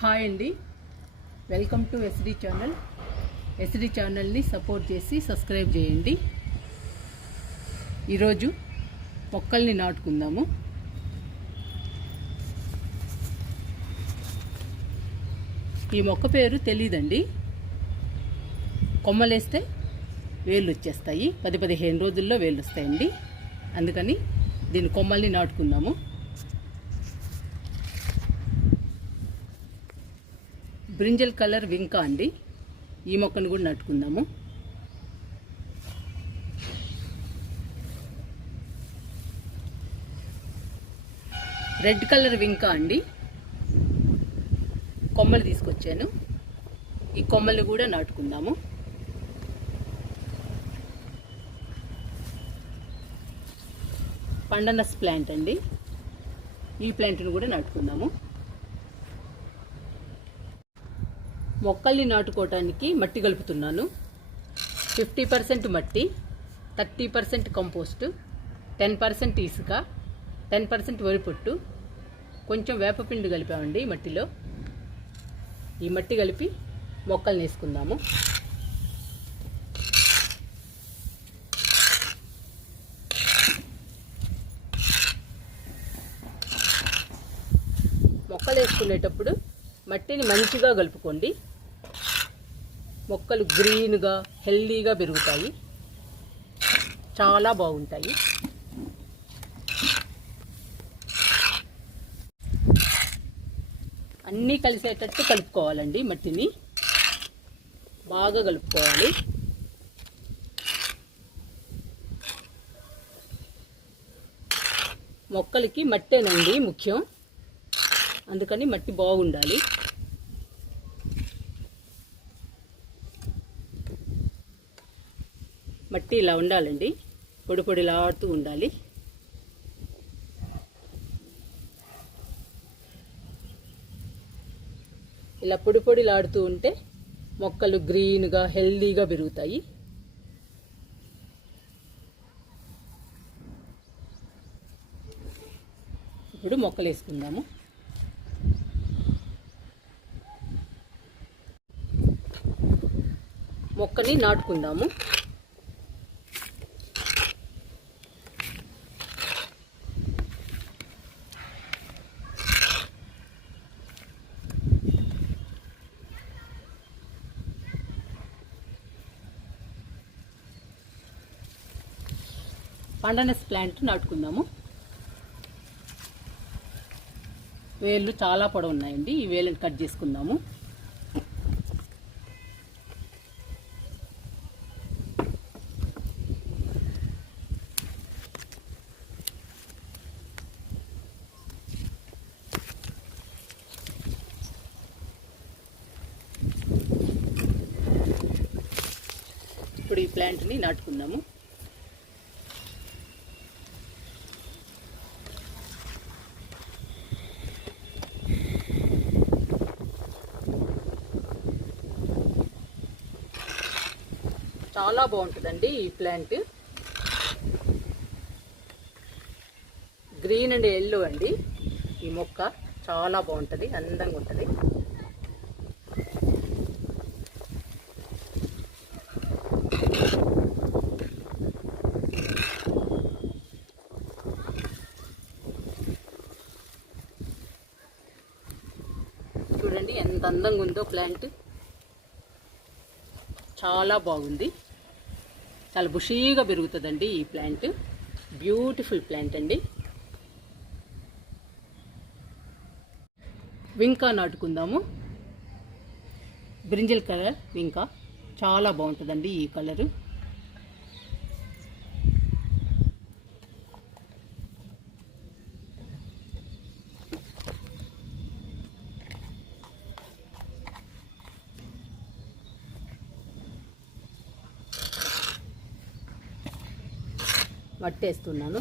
Hi అండి. Welcome to SD channel. SD ఛానల్ని support చేసి సబ్స్క్రైబ్ చేయండి. ఈరోజు మొక్కల్ని నాటుకుందాము. ఈ మొక్క పేరు తెలీదండి. కొమ్మలేస్తే వేళ్ళు వచ్చేస్తాయి పది పదిహేను రోజుల్లో వేళ్ళు వస్తాయండి అందుకని దీని కొమ్మల్ని నాటుకుందాము. బ్రింజల్ కలర్ వింకా అండి. ఈ మొక్కను కూడా నాటుకుందాము రెడ్ కలర్ వింకా అండి. కొమ్మలు తీసుకొచ్చాను. ఈ కొమ్మలు కూడా నాటుకుందాము. పండనస్ ప్లాంట్ అండి. ఈ ప్లాంట్ని కూడా నాటుకుందాము. మొక్కల్ని నాటుకోవటానికి మట్టి కలుపుతున్నాను. ఫిఫ్టీ పర్సెంట్ మట్టి thirty percent compost ten percent ఇసుక టెన్ పర్సెంట్ వరిపొట్టు. కొంచెం వేపపిండి కలిపామండి ఈ మట్టిలో. ఈ మట్టి కలిపి మొక్కల్ని వేసుకుందాము. మొక్కలు వేసుకునేటప్పుడు మట్టిని మంచిగా కలుపుకోండి. మొక్కలు గ్రీన్గా హెల్దీగా పెరుగుతాయి. చాలా బాగుంటాయి. అన్నీ కలిసేటట్టు కలుపుకోవాలండి మట్టిని. బాగా కలుపుకోవాలి. మొక్కలకి మట్టేనండి ముఖ్యం. అందుకని మట్టి బాగుండాలి. మట్టి ఇలా ఉండాలండి. పొడి పొడిలాడుతూ ఉండాలి. ఇలా పొడి పొడిలాడుతూ ఉంటే మొక్కలు గ్రీన్గా హెల్దీగా పెరుగుతాయి. ఇప్పుడు మొక్కలు వేసుకుందాము. మొక్కని నాటుకుందాము. పండనస్ ప్లాంట్ నాటుకుందాము. వేళ్ళు చాలా పొడవు ఉన్నాయండి ఈ వేళ్ళని కట్ చేసుకుందాము. ఇప్పుడు ఈ ప్లాంట్ని నాటుకుందాము. చాలా బాగుంటుందండి ఈ ప్లాంట్. గ్రీన్ అండ్ ఎల్లో అండి. ఈ మొక్క చాలా బాగుంటుంది అందంగా ఉంటుంది. చూడండి ఎంత అందంగా ఉందో ప్లాంట్. చాలా బాగుంది. చాలా బుషీగా పెరుగుతుందండి ఈ ప్లాంట్. బ్యూటిఫుల్ ప్లాంట్ అండి. వింకా నాటుకుందాము. Brinjal colour vinca. చాలా బాగుంటుందండి ఈ కలరు. వట్టేస్తున్నాను.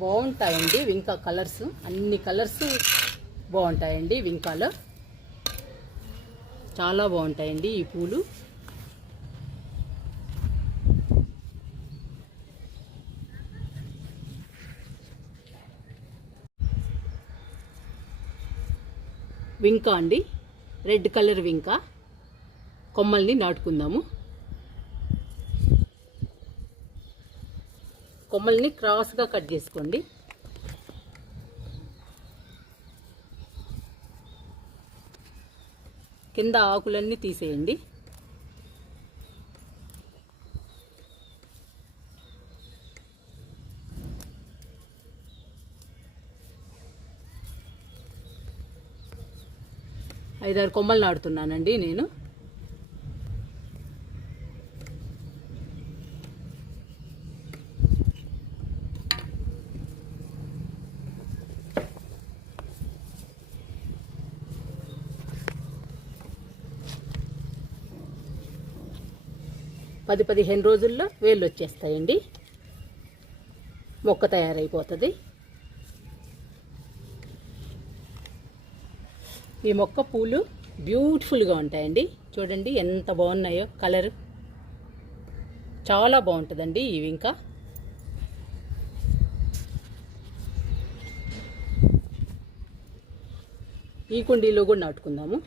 బాగుంటాయండి ఇంకా కలర్స్. అన్ని కలర్స్ బాగుంటాయండి వింకాలో చాలా బాగుంటాయండి ఈ పూలు. వింకా అండి. రెడ్ కలర్ వింకా కొమ్మల్ని నాటుకుందాము. కొమ్మల్ని క్రాస్గా కట్ చేసుకోండి. కింద ఆకులన్నీ తీసేయండి. ఐదారు కొమ్మలు నాడుతున్నానండి నేను. పది పదిహేను రోజుల్లో వేళ్ళు వచ్చేస్తాయండి. మొక్క తయారైపోతుంది. ఈ మొక్క పూలు బ్యూటిఫుల్గా ఉంటాయండి. చూడండి ఎంత బాగున్నాయో కలర్. చాలా బాగుంటుందండి ఇవి ఇంకా. ఈ కుండీలో కూడా నాటుకుందాము.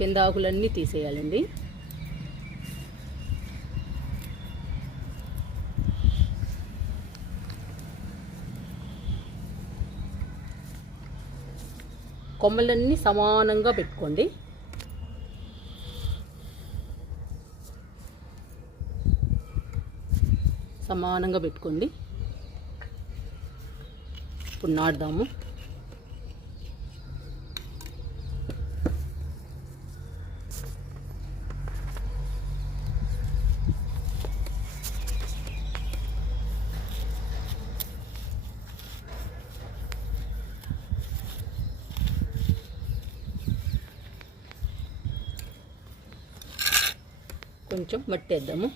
కింద ఆకులన్నీ తీసేయాలండి. కొమ్మలన్నీ సమానంగా పెట్టుకోండి. సమానంగా పెట్టుకోండి. ఇప్పుడు నాటుదాము. కొంచెం మట్టి వేద్దాము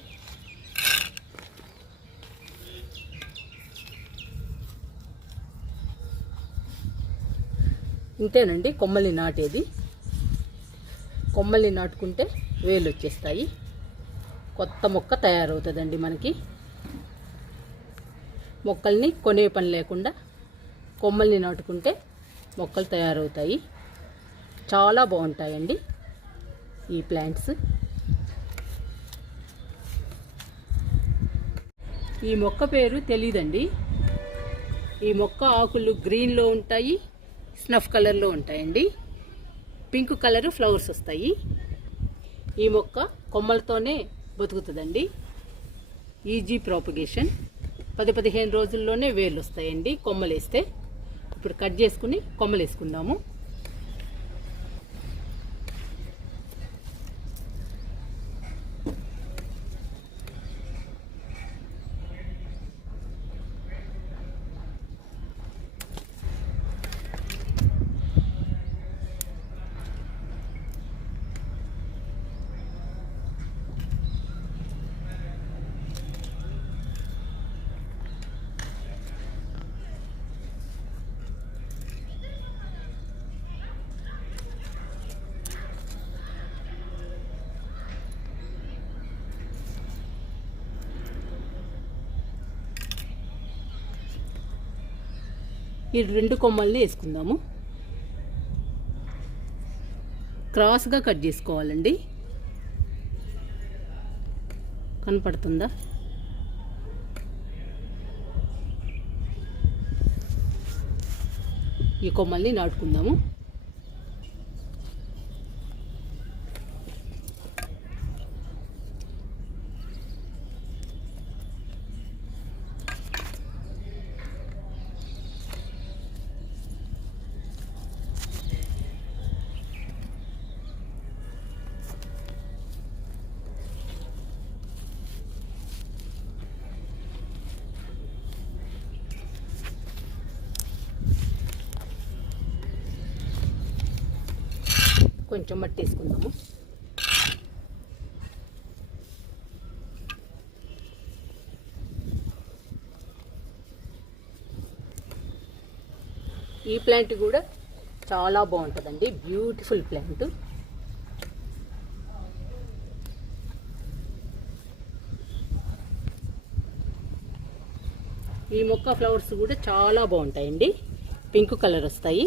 ఇంతేనండి కొమ్మల్ని నాటేది. కొమ్మల్ని నాటుకుంటే వేలు వచ్చేస్తాయి. కొత్త మొక్క తయారవుతుందండి మనకి. మొక్కల్ని కొనే పని లేకుండా కొమ్మల్ని నాటుకుంటే మొక్కలు తయారవుతాయి. చాలా బాగుంటాయండి ఈ ప్లాంట్స్. ఈ మొక్క పేరు తెలీదండి. ఈ మొక్క ఆకులు గ్రీన్లో ఉంటాయి స్నఫ్ కలర్లో ఉంటాయండి. పింక్ కలర్ ఫ్లవర్స్ వస్తాయి. ఈ మొక్క కొమ్మలతోనే బతుకుతుందండి. ఈజీ ప్రాపగేషన్ పది పదిహేను రోజుల్లోనే వేర్లు వస్తాయండి కొమ్మలేస్తే. ఇప్పుడు కట్ చేసుకుని కొమ్మలు వేసుకుందాము ఈ రెండు కొమ్మల్ని వేసుకుందాము. క్రాస్గా కట్ చేసుకోవాలండి. కనపడుతుందా? ఈ కొమ్మల్ని నాటుకుందాము. కొంచెం మట్టి వేసుకుందాము ఈ ప్లాంట్ కూడా చాలా బాగుంటుందండి. బ్యూటిఫుల్ ప్లాంట్ ఈ మొక్క ఫ్లవర్స్ కూడా చాలా బాగుంటాయండి. పింక్ కలర్ వస్తాయి.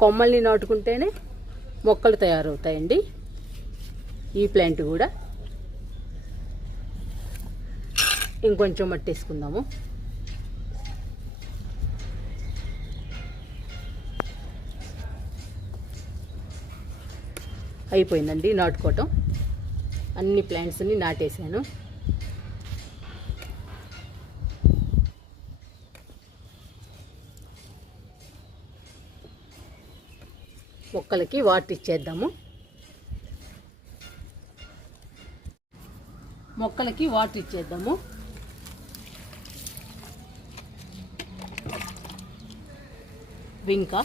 కొమ్మల్ని నాటుకుంటేనే మొక్కలు తయారవుతాయండి. ఈ ప్లాంట్ కూడా. ఇంకొంచెం మట్టి వేసుకుందాము అయిపోయిందండి నాటుకోవటం అన్ని ప్లాంట్స్ని నాటేశాను. మొక్కలకి వాటర్ ఇచ్చేద్దాము. మొక్కలకి వాటర్ ఇచ్చేద్దాము. వింకా.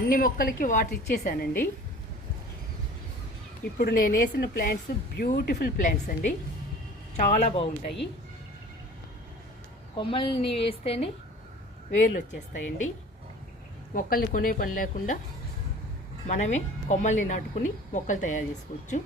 అన్ని మొక్కలకి వాటర్ ఇచ్చేసానండి. ఇప్పుడు నేను వేసిన ప్లాంట్స్ బ్యూటిఫుల్ ప్లాంట్స్ అండి. చాలా బాగుంటాయి. కొమ్మల్ని వేస్తేనే వేర్లు వచ్చేస్తాయండి. మొక్కల్ని కొనే పని లేకుండా మనమే కొమ్మల్ని నాటుకుని మొక్కలు తయారు చేసుకోవచ్చు.